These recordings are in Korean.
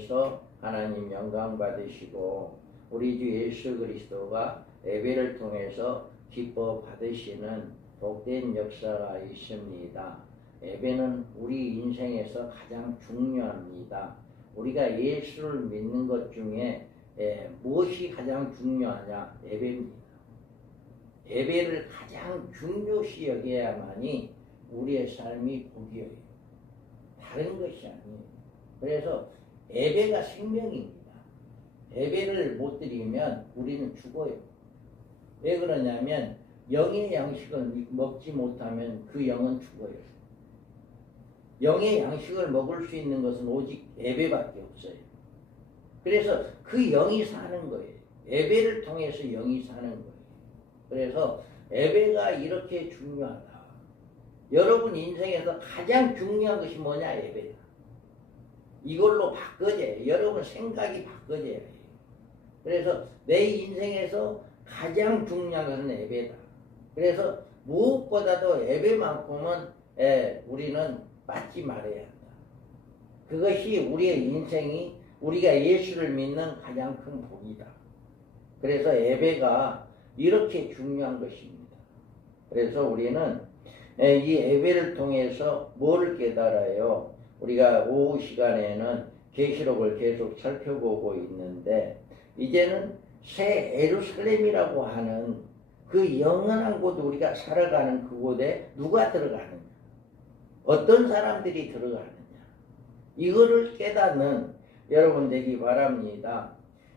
통해서 하나님 영광 받으시고 우리 주 예수 그리스도가 예배를 통해서 기뻐 받으시는 복된 역사가 있습니다. 예배는 우리 인생에서 가장 중요합니다. 우리가 예수를 믿는 것 중에 무엇이 가장 중요하냐? 예배입니다. 예배를 가장 중요시 여겨야만이 우리의 삶이 복이에요. 다른 것이 아니에요. 그래서 예배가 생명입니다. 예배를 못 드리면 우리는 죽어요. 왜 그러냐면 영의 양식을 먹지 못하면 그 영은 죽어요. 영의 양식을 먹을 수 있는 것은 오직 예배밖에 없어요. 그래서 그 영이 사는 거예요. 예배를 통해서 영이 사는 거예요. 그래서 예배가 이렇게 중요하다. 여러분 인생에서 가장 중요한 것이 뭐냐? 예배다. 이걸로 바꿔져요. 여러분 생각이 바꿔져야 해요. 그래서 내 인생에서 가장 중요한 것은 예배다. 그래서 무엇보다도 예배만큼은 우리는 빠지 말아야 한다. 그것이 우리의 인생이 우리가 예수를 믿는 가장 큰 복이다. 그래서 예배가 이렇게 중요한 것입니다. 그래서 우리는 이 예배를 통해서 뭐를 깨달아요? 우리가 오후 시간에는 계시록을 계속 살펴보고 있는데 이제는 새 예루살렘이라고 하는 그 영원한 곳 우리가 살아가는 그곳에 누가 들어가느냐? 어떤 사람들이 들어가느냐? 이거를 깨닫는 여러분 되기 바랍니다.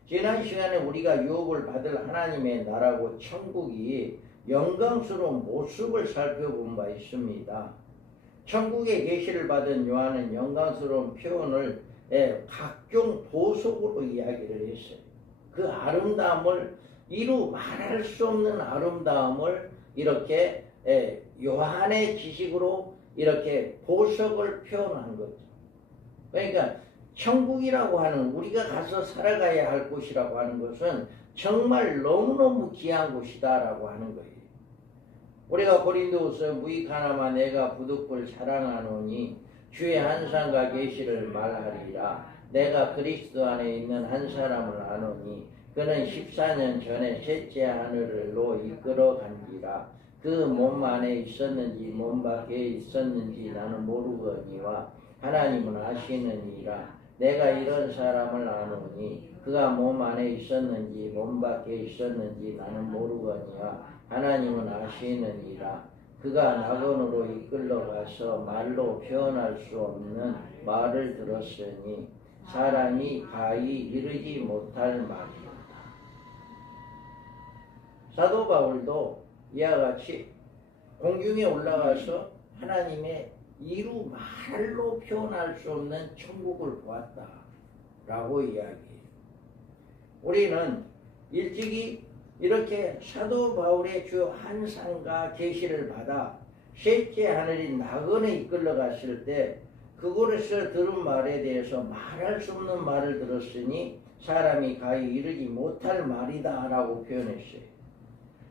지난 시간에 우리가 유업을 받을 하나님의 나라고 천국이 영광스러운 모습을 살펴본 바 있습니다. 천국의 계시를 받은 요한은 영광스러운 표현을 각종 보석으로 이야기를 했어요. 그 아름다움을 이루 말할 수 없는 아름다움을 이렇게 요한의 지식으로 이렇게 보석을 표현한 거죠. 그러니까 천국이라고 하는 우리가 가서 살아가야 할 곳이라고 하는 것은 정말 너무너무 귀한 곳이다라고 하는 거예요. 우리가 고린도후서 무익하나마 내가 부득불 사랑하노니 주의 한상과 계시를 말하리라. 내가 그리스도 안에 있는 한 사람을 아노니 그는 14년 전에 셋째 하늘로 이끌어 간지라. 그 몸 안에 있었는지 몸 밖에 있었는지 나는 모르거니와 하나님은 아시느니라. 내가 이런 사람을 아노니 그가 몸 안에 있었는지 몸 밖에 있었는지 나는 모르거니와 하나님은 아시느니라. 그가 낙원으로 이끌러가서 말로 표현할 수 없는 말을 들었으니 사람이 가히 이르지 못할 말이다. 사도 바울도 이와 같이 공중에 올라가서 하나님의 이루 말로 표현할 수 없는 천국을 보았다 라고 이야기해요. 우리는 일찍이 이렇게 사도 바울의 주 한상과 계시를 받아 셋째 하늘인 낙원에 이끌러 갔을 때 그곳에서 들은 말에 대해서 말할 수 없는 말을 들었으니 사람이 가히 이르지 못할 말이다 라고 표현했어요.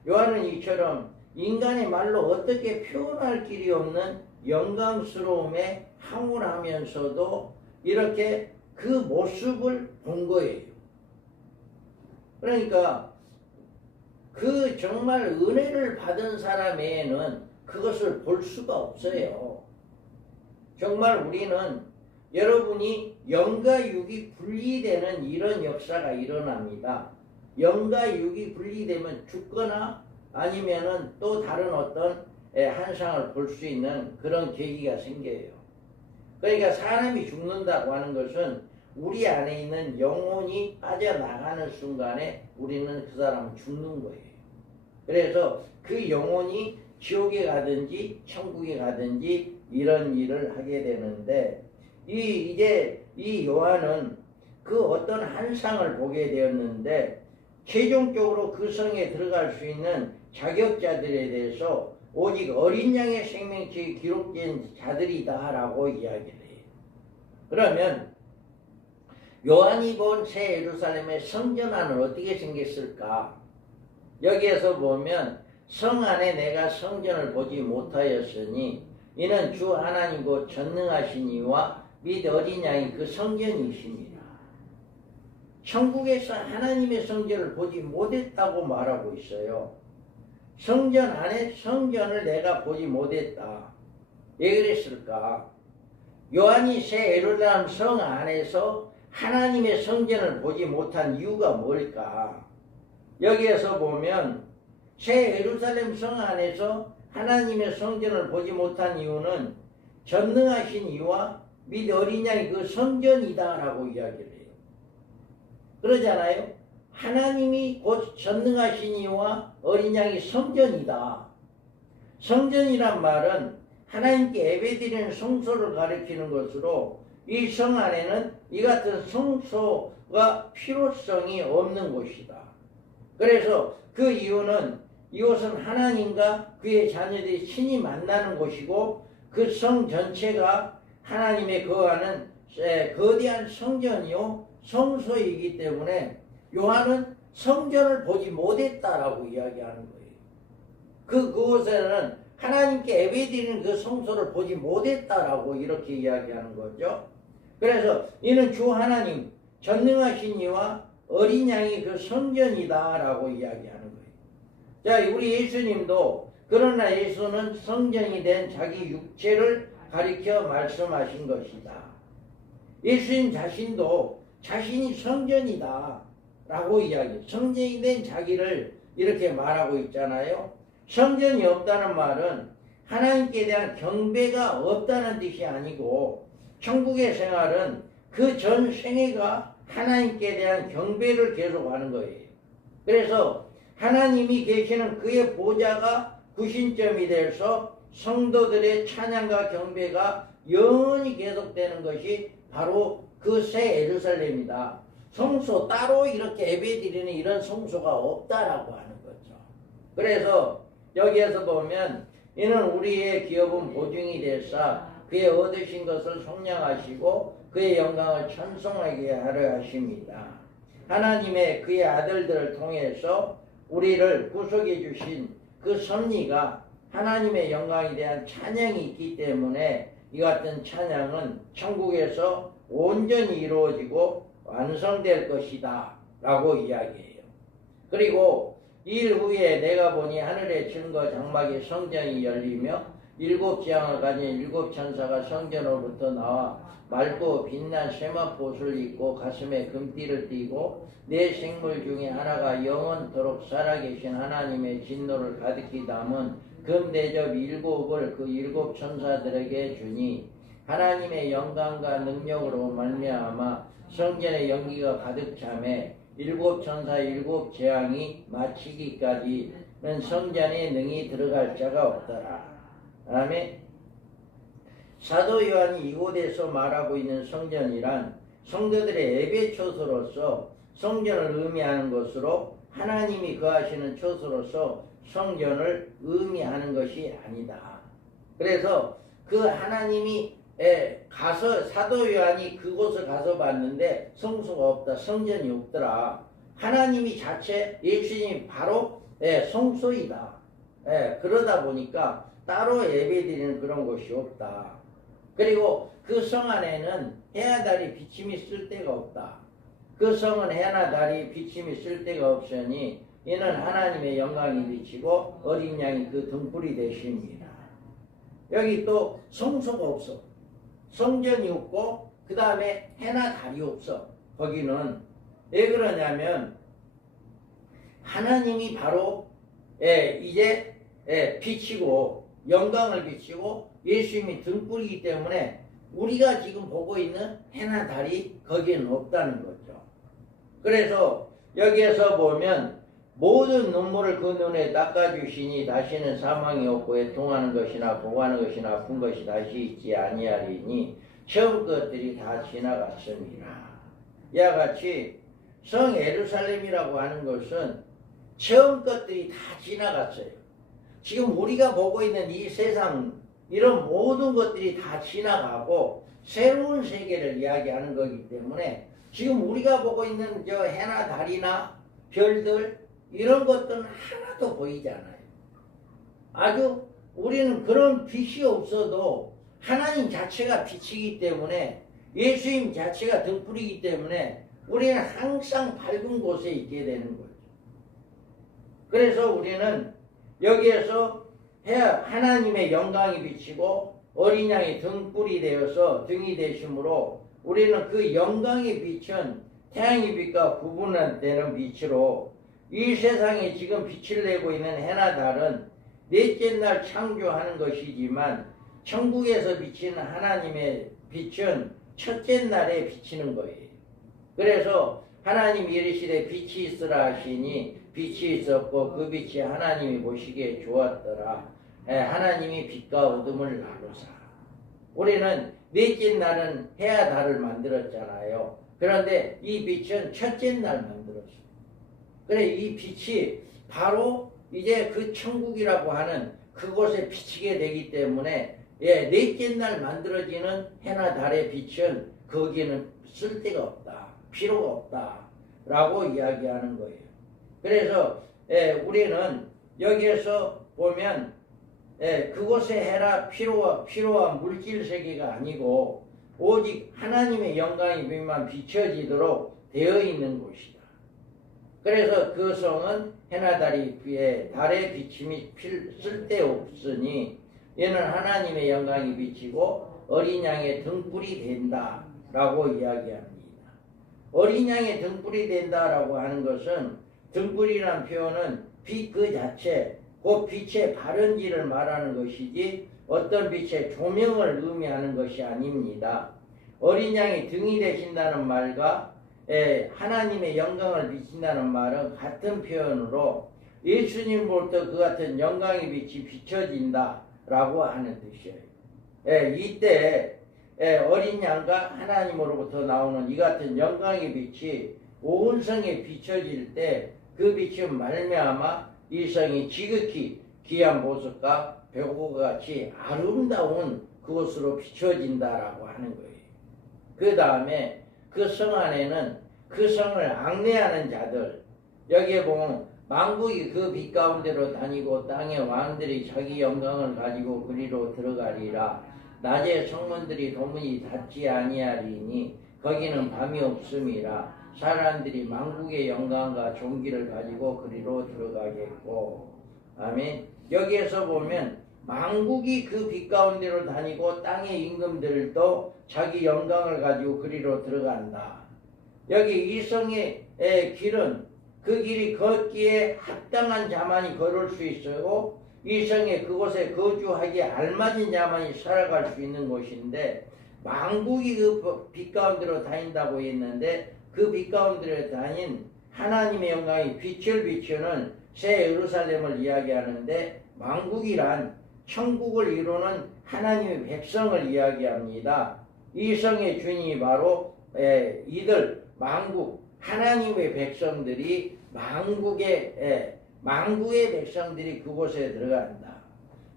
요한은 이처럼 인간의 말로 어떻게 표현할 길이 없는 영광스러움에 황홀하면서도 이렇게 그 모습을 본 거예요. 그러니까 그 정말 은혜를 받은 사람 외에는 그것을 볼 수가 없어요. 정말 우리는 여러분이 영과 육이 분리되는 이런 역사가 일어납니다. 영과 육이 분리되면 죽거나 아니면은 또 다른 어떤 한상을 볼 수 있는 그런 계기가 생겨요. 그러니까 사람이 죽는다고 하는 것은 우리 안에 있는 영혼이 빠져나가는 순간에 우리는 그 사람은 죽는 거예요. 그래서 그 영혼이 지옥에 가든지 천국에 가든지 이런 일을 하게 되는데 이제 이 요한은 그 어떤 한상을 보게 되었는데 최종적으로 그 성에 들어갈 수 있는 자격자들에 대해서 오직 어린 양의 생명책이 기록된 자들이다라고 이야기를 해요. 그러면 요한이 본 새 예루살렘의 성전안은 어떻게 생겼을까? 여기에서 보면 성 안에 내가 성전을 보지 못하였으니 이는 주 하나님 곧 전능하신 이와 및 어린 양이 그 성전이시니라. 천국에서 하나님의 성전을 보지 못했다고 말하고 있어요. 성전 안에 성전을 내가 보지 못했다. 왜 그랬을까? 요한이 새 예루살렘 성 안에서 하나님의 성전을 보지 못한 이유가 뭘까? 여기에서 보면 새 예루살렘 성 안에서 하나님의 성전을 보지 못한 이유는 전능하신 이와 및 어린 양이 그 성전이다라고 이야기를 해요. 그러잖아요. 하나님이 곧 전능하신 이와 어린 양이 성전이다. 성전이란 말은 하나님께 예배드리는 성소를 가리키는 것으로 이 성 안에는 이 같은 성소가 필요성이 없는 곳이다. 그래서 그 이유는 이곳은 하나님과 그의 자녀들이 친히 만나는 곳이고 그 성 전체가 하나님의 거하는 거대한 성전이요 성소이기 때문에 요한은 성전을 보지 못했다라고 이야기하는 거예요. 그곳에는 하나님께 예배드리는 그 성소를 보지 못했다라고 이렇게 이야기하는 거죠. 그래서 이는 주 하나님 전능하신 이와 어린 양이 그 성전이다라고 이야기하는 거예요. 자, 우리 예수님도 그러나 예수는 성전이 된 자기 육체를 가리켜 말씀하신 것이다. 예수님 자신도 자신이 성전이다 라고 이야기해요. 성전이 된 자기를 이렇게 말하고 있잖아요. 성전이 없다는 말은 하나님께 대한 경배가 없다는 뜻이 아니고 천국의 생활은 그 전 생애가 하나님께 대한 경배를 계속하는 거예요. 그래서 하나님이 계시는 그의 보좌가 구심점이 돼서 성도들의 찬양과 경배가 영원히 계속되는 것이 바로 그 새 예루살렘이다. 성소 따로 이렇게 예배드리는 이런 성소가 없다라고 하는 거죠. 그래서 여기에서 보면 이는 우리의 기업은 보증이 되사 그의 얻으신 것을 속량하시고 그의 영광을 찬송하게 하려 하십니다. 하나님의 그의 아들들을 통해서 우리를 구속해 주신 그 섭리가 하나님의 영광에 대한 찬양이 있기 때문에 이 같은 찬양은 천국에서 온전히 이루어지고 완성될 것이다 라고 이야기해요. 그리고 일 후에 내가 보니 하늘의 증거 장막의 성전이 열리며 일곱 지향을 가진 일곱 천사가 성전으로부터 나와 맑고 빛난 세마포옷을 입고 가슴에 금띠를 띠고 네 생물 중에 하나가 영원토록 살아계신 하나님의 진노를 가득히 담은 금대접 일곱을 그 일곱 천사들에게 주니 하나님의 영광과 능력으로 말미암아 성전의 연기가 가득 차매 일곱 천사 일곱 재앙이 마치기까지는 성전에 능히 들어갈 자가 없더라. 다음에 사도 요한이 이곳에서 말하고 있는 성전이란 성도들의 예배 처소로서 성전을 의미하는 것으로 하나님이 거하시는 처소로서 성전을 의미하는 것이 아니다. 그래서 그 하나님이 가서 사도 요한이 그곳을 가서 봤는데 성소가 없다. 성전이 없더라. 하나님이 자체 예수님이 바로 성소이다. 그러다 보니까 따로 예배드리는 그런 곳이 없다. 그리고 그 성 안에는 해나 달이 비침이 쓸 데가 없다. 그 성은 해나 달이 비침이 쓸 데가 없으니 이는 하나님의 영광이 비치고 어린 양이 그 등불이 되십니다. 여기 또 성소가 없어. 성전이 없고 그 다음에 해나 달이 없어. 거기는 왜 그러냐면 하나님이 바로 이제 비치고 영광을 비치고 예수님이 등불이기 때문에 우리가 지금 보고 있는 해나 달이 거기에는 없다는 거죠. 그래서 여기에서 보면 모든 눈물을 그 눈에 닦아주시니 다시는 사망이 없고 애통하는 것이나 보고하는 것이나 아픈 것이 다시 있지 아니하리니 처음 것들이 다 지나갔습니다. 이와 같이 성 예루살렘이라고 하는 것은 처음 것들이 다 지나갔어요. 지금 우리가 보고 있는 이 세상 이런 모든 것들이 다 지나가고 새로운 세계를 이야기하는 거기 때문에 지금 우리가 보고 있는 저 해나 달이나 별들 이런 것들은 하나도 보이지 않아요. 아주 우리는 그런 빛이 없어도 하나님 자체가 빛이기 때문에 예수님 자체가 등불이기 때문에 우리는 항상 밝은 곳에 있게 되는 거죠. 그래서 우리는 여기에서 하나님의 영광이 비치고 어린 양이 등불이 되어서 등이 되심으로 우리는 그 영광이 비춘 태양의 빛과 구분되는 빛으로 이 세상에 지금 빛을 내고 있는 해나 달은 넷째 날 창조하는 것이지만 천국에서 비치는 하나님의 빛은 첫째 날에 비치는 거예요. 그래서 하나님이 이르시되 빛이 있으라 하시니 빛이 있었고 그 빛이 하나님이 보시기에 좋았더라. 하나님이 빛과 어둠을 나누사. 우리는 넷째 날은 해와 달을 만들었잖아요. 그런데 이 빛은 첫째 날 만들었어요. 그래 이 빛이 바로 이제 그 천국이라고 하는 그곳에 비치게 되기 때문에 넷째 날 만들어지는 해나 달의 빛은 거기는 쓸데가 없다. 필요가 없다. 라고 이야기하는 거예요. 그래서 우리는 여기에서 보면 그곳에 해라 필요한 물질 세계가 아니고 오직 하나님의 영광이 비춰지도록 되어 있는 곳이다. 그래서 그 성은 해나 달의 비침이 쓸데없으니 이는 하나님의 영광이 비치고 어린 양의 등불이 된다 라고 이야기합니다. 어린 양의 등불이 된다라고 하는 것은 등불이란 표현은 빛 그 자체, 그 빛의 발현지를 말하는 것이지 어떤 빛의 조명을 의미하는 것이 아닙니다. 어린 양이 등이 되신다는 말과 하나님의 영광을 비친다는 말은 같은 표현으로 예수님으로부터 그 같은 영광의 빛이 비춰진다라고 하는 뜻이에요. 이때 어린 양과 하나님으로부터 나오는 이 같은 영광의 빛이 온 성에 비춰질 때 그 빛은 말미암아 이 성이 지극히 귀한 보석과 벽과 같이 아름다운 그곳으로 비춰진다라고 하는 거예요. 그 다음에 그 성 안에는 그 성을 악내하는 자들, 여기에 보면 만국이 그 빛 가운데로 다니고 땅의 왕들이 자기 영광을 가지고 그리로 들어가리라. 낮에 성문들이 도무지 닫지 아니하리니 거기는 밤이 없음이라. 사람들이 만국의 영광과 존귀를 가지고 그리로 들어가겠고. 아멘. 여기에서 보면 만국이 그 빛 가운데로 다니고 땅의 임금들도 자기 영광을 가지고 그리로 들어간다. 여기 이 성의 길은 그 길이 걷기에 합당한 자만이 걸을 수 있고 이 성에 그곳에 거주하기에 알맞은 자만이 살아갈 수 있는 곳인데 만국이 그 빛 가운데로 다닌다고 했는데 그 빛 가운데로 다닌 하나님의 영광이 빛을 비추는 새 예루살렘을 이야기하는데 만국이란 천국을 이루는 하나님의 백성을 이야기합니다. 이 성의 주인이 바로 이들 만국 하나님의 백성들이 만국의 백성들이 그곳에 들어간다.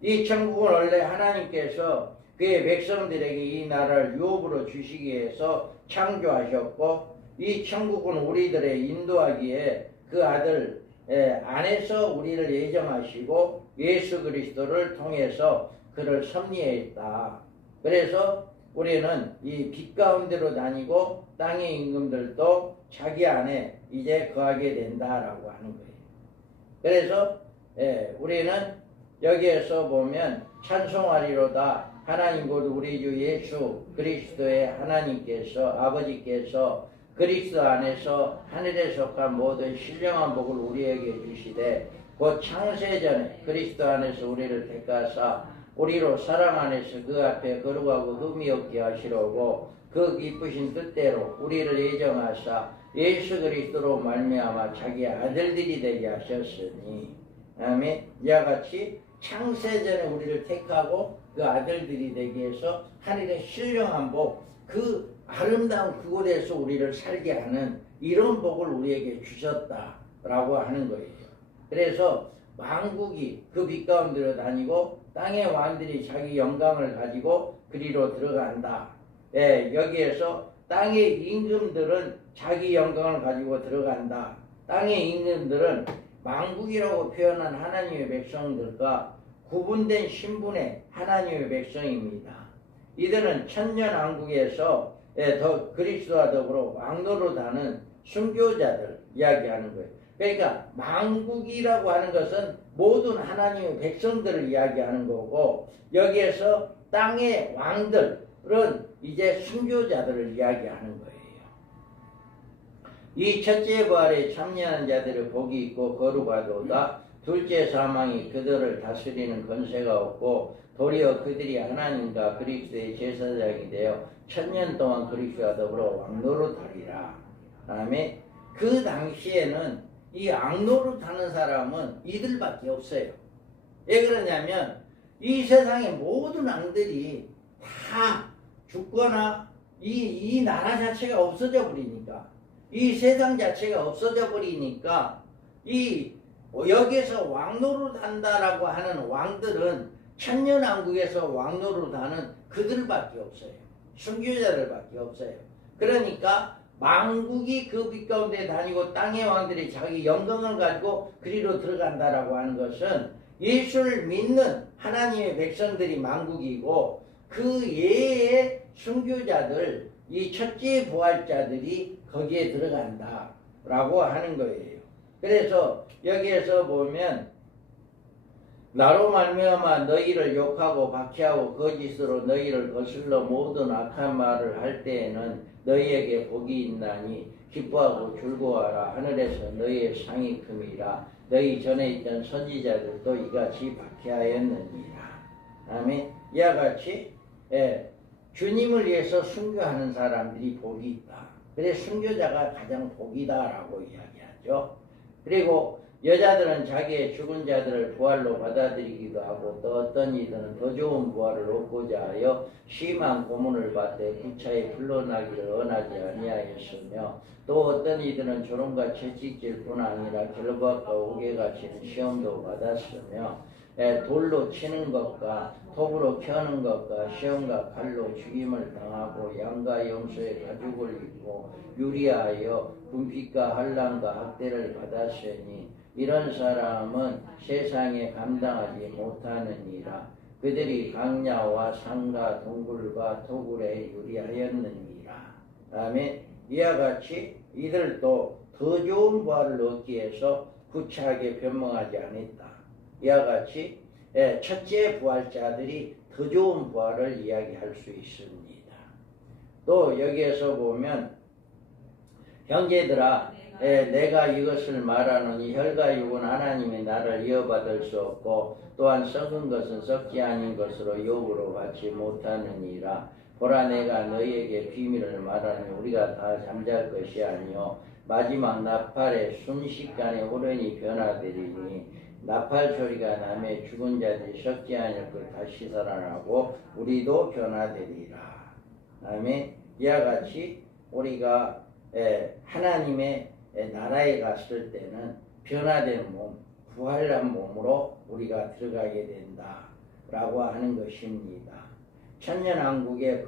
이 천국은 원래 하나님께서 그의 백성들에게 이 나라를 유업으로 주시기 위해서 창조하셨고 이 천국은 우리들의 인도하기에 그 아들 안에서 우리를 예정하시고 예수 그리스도를 통해서 그를 섭리했다. 그래서 우리는 이 빛 가운데로 다니고 땅의 임금들도 자기 안에 이제 거하게 된다라고 하는 거예요. 그래서 우리는 여기에서 보면 찬송하리로다. 하나님 곧 우리 주 예수 그리스도의 하나님께서 아버지께서 그리스도 안에서 하늘에 속한 모든 신령한 복을 우리에게 주시되 곧 창세전에 그리스도 안에서 우리를 택하사 우리로 사랑 안에서 그 앞에 거룩하고 흠이 없게 하시려고 그 기쁘신 뜻대로 우리를 예정하사 예수 그리스도로 말미암아 자기 아들들이 되게 하셨으니. 아멘. 이와 같이 창세전에 우리를 택하고 그 아들들이 되게 해서 하늘의 신령한 복, 그 아름다운 그곳에서 우리를 살게 하는 이런 복을 우리에게 주셨다라고 하는 거예요. 그래서 만국이 그 빛 가운데로 다니고 땅의 왕들이 자기 영광을 가지고 그리로 들어간다. 여기에서 땅의 임금들은 자기 영광을 가지고 들어간다. 땅의 임금들은 만국이라고 표현한 하나님의 백성들과 구분된 신분의 하나님의 백성입니다. 이들은 천년왕국에서 더 그리스도와 더불어 왕노릇하는 순교자들 이야기하는 거예요. 그러니까 만국이라고 하는 것은 모든 하나님의 백성들을 이야기하는 거고, 여기에서 땅의 왕들은 이제 순교자들을 이야기하는 거예요. 이 첫째 부활에 참여한 자들의 복이 있고 거룩하도다. 둘째 사망이 그들을 다스리는 권세가 없고 도리어 그들이 하나님과 그리스도의 제사장이 되어 1000년 동안 그리스도와 더불어 왕노릇하리라. 다음에 그 당시에는 이 왕노릇하는 사람은 이들밖에 없어요. 왜 그러냐면 이 세상의 모든 왕들이 다 죽거나 이 나라 자체가 없어져 버리니까, 이 세상 자체가 없어져 버리니까 여기서 왕노릇 한다라고 하는 왕들은 천년왕국에서 왕노릇 하는 그들밖에 없어요. 순교자들밖에 없어요. 그러니까 만국이 그 빛 가운데 다니고 땅의 왕들이 자기 영광을 가지고 그리로 들어간다라고 하는 것은 예수를 믿는 하나님의 백성들이 만국이고, 그 외의 순교자들, 이 첫째 부활자들이 거기에 들어간다라고 하는 거예요. 그래서 여기에서 보면 나로 말미암아 너희를 욕하고 박해하고 거짓으로 너희를 거슬러 모든 악한 말을 할 때에는 너희에게 복이 있나니 기뻐하고 즐거워하라. 하늘에서 너희의 상이 큼이라. 너희 전에 있던 선지자들도 이같이 박해하였느니라. 아멘. 이와 같이 주님을 위해서 순교하는 사람들이 복이 있다. 그래서 순교자가 가장 복이다라고 이야기하죠. 그리고 여자들은 자기의 죽은 자들을 부활로 받아들이기도 하고, 또 어떤 이들은 더 좋은 부활을 얻고자 하여 심한 고문을 받되 구차히 풀러나기를 원하지 아니하였으며, 또 어떤 이들은 조롱과 채찍질 뿐 아니라 결박과 옥에가 치는 시험도 받았으며, 돌로 치는 것과 톱으로 켜는 것과 시험과 칼로 죽임을 당하고 양과 염소의 가죽을 입고 유리하여 분핍과 환난과 학대를 받았으니 이런 사람은 세상에 감당하지 못하느니라. 그들이 강야와 산과 동굴과 토굴에 유리하였느니라. 다음에 이와 같이 이들도 더 좋은 부활을 얻기 위해서 구차하게 변명하지 않았다. 이와 같이 첫째 부활자들이 더 좋은 부활을 이야기할 수 있습니다. 또 여기에서 보면 형제들아, 내가 이것을 말하노니 혈과 육은 하나님의 나를 이어받을 수 없고 또한 썩은 것은 썩지 아닌 것으로 욕으로 받지 못하느니라. 보라, 내가 너희에게 비밀을 말하니 우리가 다 잠잘 것이 아니요 마지막 나팔의 순식간에 호련히 변화되리니 나팔 소리가 나매 죽은 자들이 썩지 않을 것 다시 살아나고 우리도 변화되리라. 아멘. 이와 같이 우리가 하나님의 나라에 갔을 때는 변화된 몸, 부활한 몸으로 우리가 들어가게 된다라고 하는 것입니다. 천년왕국의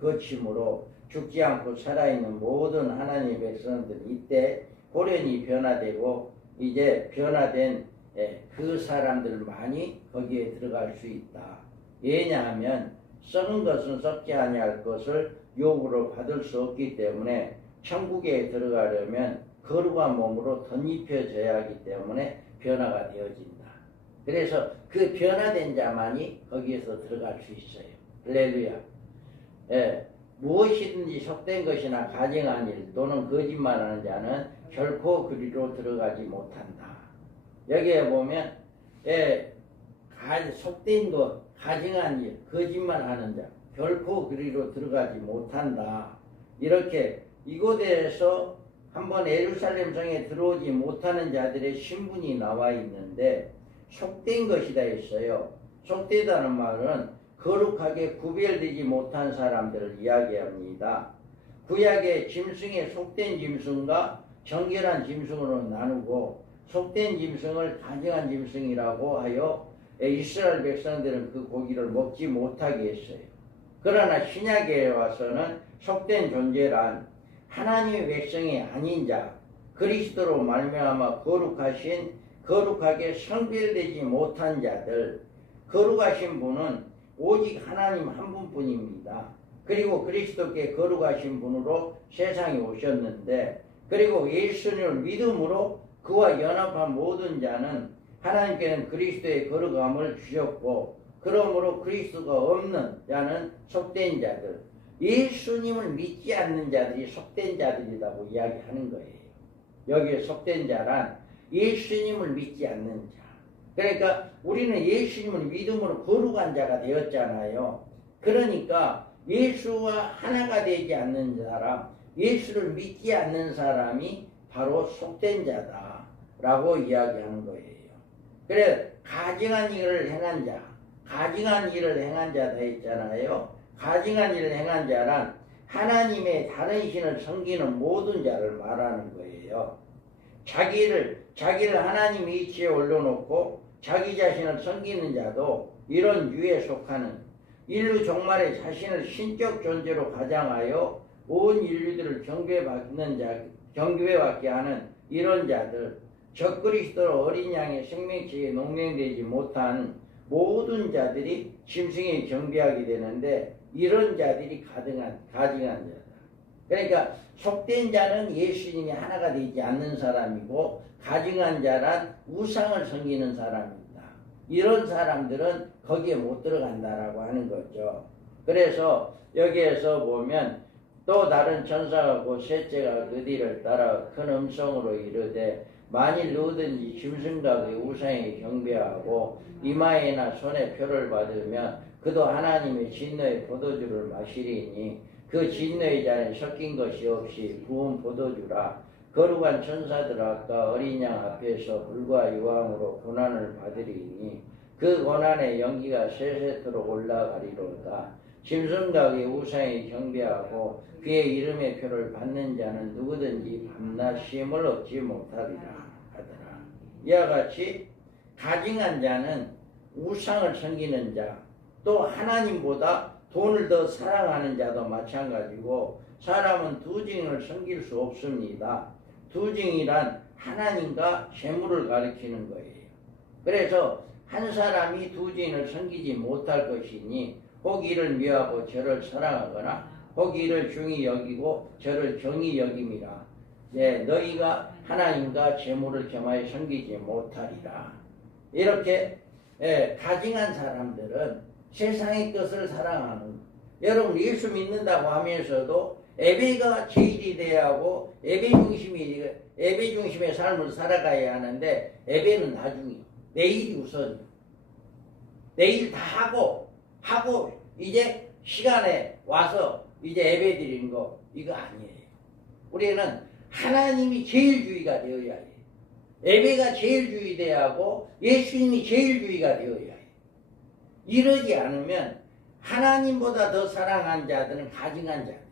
거침으로 죽지 않고 살아있는 모든 하나님의 백성들 이때 호련히 변화되고 이제 변화된 그 사람들만이 거기에 들어갈 수 있다. 왜냐하면 썩은 것은 썩지 아니할 것을 욕으로 받을 수 없기 때문에 천국에 들어가려면 거룩한 몸으로 덧입혀져야 하기 때문에 변화가 되어진다. 그래서 그 변화된 자만이 거기에서 들어갈 수 있어요. 할렐루야. 무엇이든지 속된 것이나 가증한 일 또는 거짓말하는 자는 결코 그리로 들어가지 못한다. 여기에 보면 속된 것, 가증한 일, 거짓말하는 자 결코 그리로 들어가지 못한다. 이렇게 이곳에서 한번 예루살렘 성에 들어오지 못하는 자들의 신분이 나와 있는데 속된 것이다 했어요. 속되다는 말은 거룩하게 구별되지 못한 사람들을 이야기합니다. 구약의 짐승의 속된 짐승과 정결한 짐승으로 나누고 속된 짐승을 가증한 짐승이라고 하여 이스라엘 백성들은 그 고기를 먹지 못하게 했어요. 그러나 신약에 와서는 속된 존재란 하나님의 백성이 아닌 자, 그리스도로 말미암아 거룩하게 성별되지 못한 자들, 거룩하신 분은 오직 하나님 한 분뿐입니다. 그리고 그리스도께 거룩하신 분으로 세상에 오셨는데, 그리고 예수님을 믿음으로 그와 연합한 모든 자는 하나님께는 그리스도의 거룩함을 주셨고, 그러므로 그리스도가 없는 자는 속된 자들, 예수님을 믿지 않는 자들이 속된 자들이라고 이야기하는 거예요. 여기에 속된 자란 예수님을 믿지 않는 자. 그러니까 우리는 예수님을 믿음으로 거룩한 자가 되었잖아요. 그러니까 예수와 하나가 되지 않는 사람, 예수를 믿지 않는 사람이 바로 속된 자다라고 이야기하는 거예요. 그래, 가증한 일을 행한 자, 가증한 일을 행한 자다 했잖아요. 가증한 일을 행한 자란 하나님의 다른 신을 섬기는 모든 자를 말하는 거예요. 자기를 하나님 이치에 올려놓고 자기 자신을 섬기는 자도 이런 유에 속하는, 인류 종말에 자신을 신적 존재로 가장하여 온 인류들을 경배받게 하는 이런 자들, 적그리스도로 어린 양의 생명체에 농령되지 못한 모든 자들이 짐승에 경배하게 되는데, 이런 자들이 가증한 자다. 그러니까 속된 자는 예수님이 하나가 되지 않는 사람이고, 가증한 자란 우상을 섬기는 사람입니다. 이런 사람들은 거기에 못 들어간다라고 하는 거죠. 그래서 여기에서 보면 또 다른 천사가 곧 셋째가 그 뒤를 따라 큰 음성으로 이르되, 만일 누구든지 짐승과 그 우상에 경배하고 이마에나 손에 표를 받으면 그도 하나님의 진노의 포도주를 마시리니 그 진노의 잔에 섞인 것이 없이 부은 포도주라. 거룩한 천사들 아까 어린 양 앞에서 불과 유황으로 고난을 받으리니 그 고난의 연기가 세세토록 올라가리로다. 짐승과 그의 우상에 경배하고 그의 이름의 표를 받는 자는 누구든지 밤낮 쉼을 얻지 못하리라 하더라. 이와 같이 가증한 자는 우상을 섬기는 자, 또 하나님보다 돈을 더 사랑하는 자도 마찬가지고, 사람은 두 증인을 섬길 수 없습니다. 두 증이란 하나님과 재물을 가리키는 거예요. 그래서 한 사람이 두 증인을 섬기지 못할 것이니 혹 이를 미워하고 저를 사랑하거나 혹 이를 중히 여기고 저를 경히 여김이라. 네, 너희가 하나님과 재물을 겸하여 섬기지 못하리라. 이렇게 가증한 사람들은 세상의 것을 사랑하는, 여러분 예수 믿는다고 하면서도 예배가 제일이 돼야 하고 예배 중심의 삶을 살아가야 하는데, 예배는 나중이요. 내일이 우선이요. 내일 다 하고 이제 시간에 와서 이제 예배 드리는 거, 이거 아니에요. 우리는 하나님이 제일주의가 되어야 해요. 예배가 제일주의 되어야 하고 예수님이 제일주의가 되어야 해요. 이러지 않으면 하나님보다 더 사랑한 자들은 가증한 자들이에요.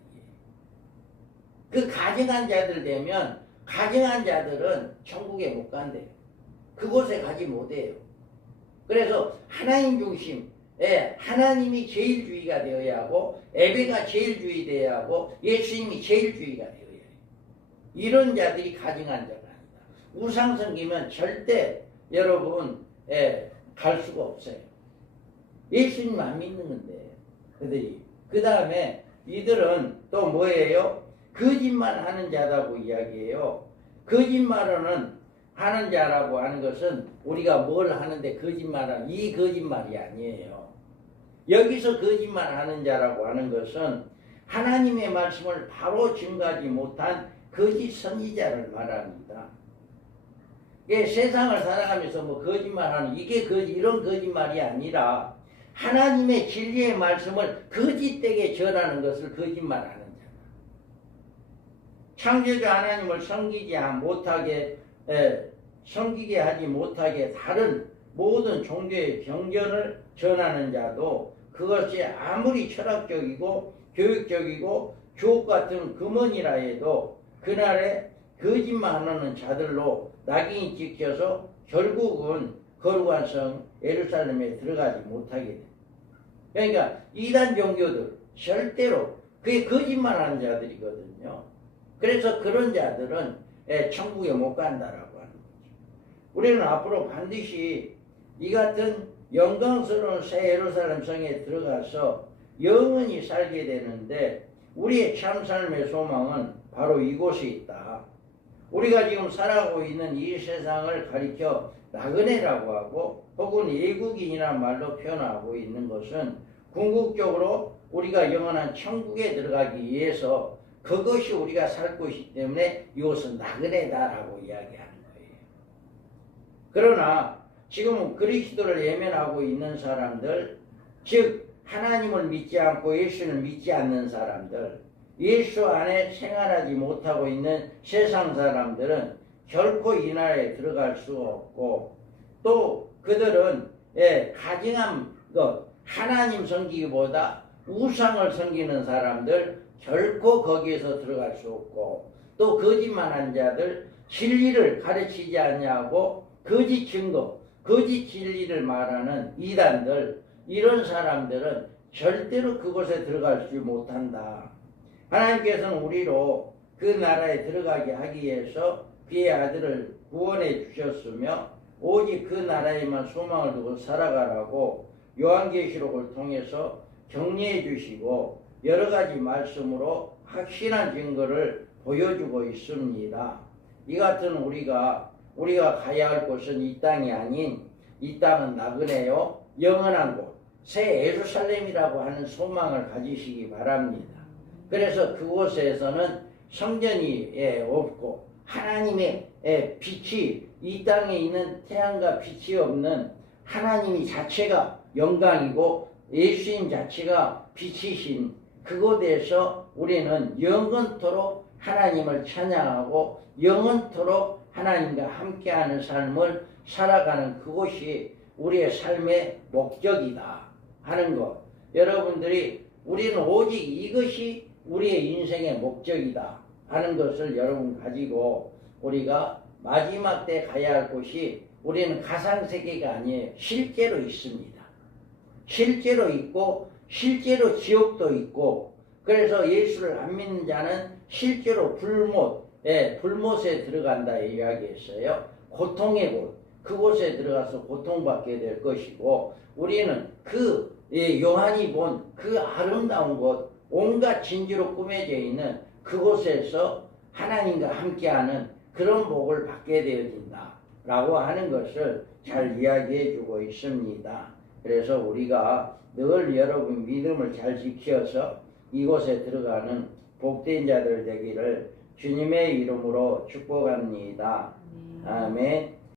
그 가증한 자들 되면 가증한 자들은 천국에 못 간대요. 그곳에 가지 못해요. 그래서 하나님 중심, 하나님이 제일주의가 되어야 하고 예배가 제일주의 되어야 하고 예수님이 제일주의가 되어야 해요. 이런 자들이 가증한 자가 아니다. 우상 섬기면 절대 여러분 갈 수가 없어요. 예수님 안 믿는 건데 그들이. 그 다음에 이들은 또 뭐예요? 거짓말하는 자라고 이야기해요. 거짓말은 하는 자라고 하는 것은 우리가 뭘 하는데 거짓말하는, 이 거짓말이 아니에요. 여기서 거짓말하는 자라고 하는 것은 하나님의 말씀을 바로 증거하지 못한 거짓 선지자를 말합니다. 이게 세상을 살아가면서 뭐 거짓말하는, 이게 이런 거짓말이 아니라 하나님의 진리의 말씀을 거짓되게 전하는 것을 거짓말하는 자다. 창조자 하나님을 섬기게 하지 못하게 다른 모든 종교의 병견을 전하는 자도 그것이 아무리 철학적이고 교육적이고 주옥 같은 금언이라 해도 그날에 거짓말하는 자들로 낙인이 찍혀서 결국은 거룩한 성 예루살렘에 들어가지 못하게 돼. 그러니까 이단 종교들 절대로 그게 거짓말하는 자들이거든요. 그래서 그런 자들은 천국에 못 간다라고 하는 거죠. 우리는 앞으로 반드시 이 같은 영광스러운 새 예루살렘 성에 들어가서 영원히 살게 되는데 우리의 참 삶의 소망은 바로 이곳에 있다. 우리가 지금 살아가고 있는 이 세상을 가리켜 나그네라고 하고 혹은 외국인이라는 말로 표현하고 있는 것은 궁극적으로 우리가 영원한 천국에 들어가기 위해서 그것이 우리가 살 곳이기 때문에 이것은 나그네다라고 이야기하는 거예요. 그러나 지금 그리스도를 외면하고 있는 사람들, 즉 하나님을 믿지 않고 예수를 믿지 않는 사람들, 예수 안에 생활하지 못하고 있는 세상 사람들은 결코 이 나라에 들어갈 수가 없고, 또 그들은 가증한 것, 하나님 섬기기보다 우상을 섬기는 사람들 결코 거기에서 들어갈 수 없고, 또 거짓말한 자들, 진리를 가르치지 않냐고 거짓 증거, 거짓 진리를 말하는 이단들, 이런 사람들은 절대로 그곳에 들어갈 수 못한다. 하나님께서는 우리로 그 나라에 들어가게 하기 위해서 그의 아들을 구원해 주셨으며 오직 그 나라에만 소망을 두고 살아가라고 요한계시록을 통해서 격려해 주시고 여러 가지 말씀으로 확실한 증거를 보여주고 있습니다. 이 같은 우리가 가야 할 곳은 이 땅이 아닌, 이 땅은 나그네요 영원한 곳, 새 예루살렘이라고 하는 소망을 가지시기 바랍니다. 그래서 그곳에서는 성전이 없고 하나님의 빛이, 이 땅에 있는 태양과 빛이 없는 하나님이 자체가 영광이고 예수님 자체가 빛이신 그곳에서 우리는 영원토록 하나님을 찬양하고 영원토록 하나님과 함께하는 삶을 살아가는 그곳이 우리의 삶의 목적이다 하는 것. 여러분들이 우리는 오직 이것이 우리의 인생의 목적이다 하는 것을 여러분 가지고 우리가 마지막 때 가야 할 곳이 우리는 가상세계가 아니에요. 실제로 있습니다. 실제로 있고 실제로 지옥도 있고, 그래서 예수를 안 믿는 자는 실제로 불못에 들어간다 이야기했어요. 고통의 곳, 그곳에 들어가서 고통받게 될 것이고, 우리는 그 요한이 본 그 아름다운 곳, 온갖 진주로 꾸며져 있는 그곳에서 하나님과 함께하는 그런 복을 받게 되어진다 라고 하는 것을 잘 이야기해 주고 있습니다. 그래서 우리가 늘 여러분 믿음을 잘 지켜서 이곳에 들어가는 복된 자들 되기를 주님의 이름으로 축복합니다. 아멘.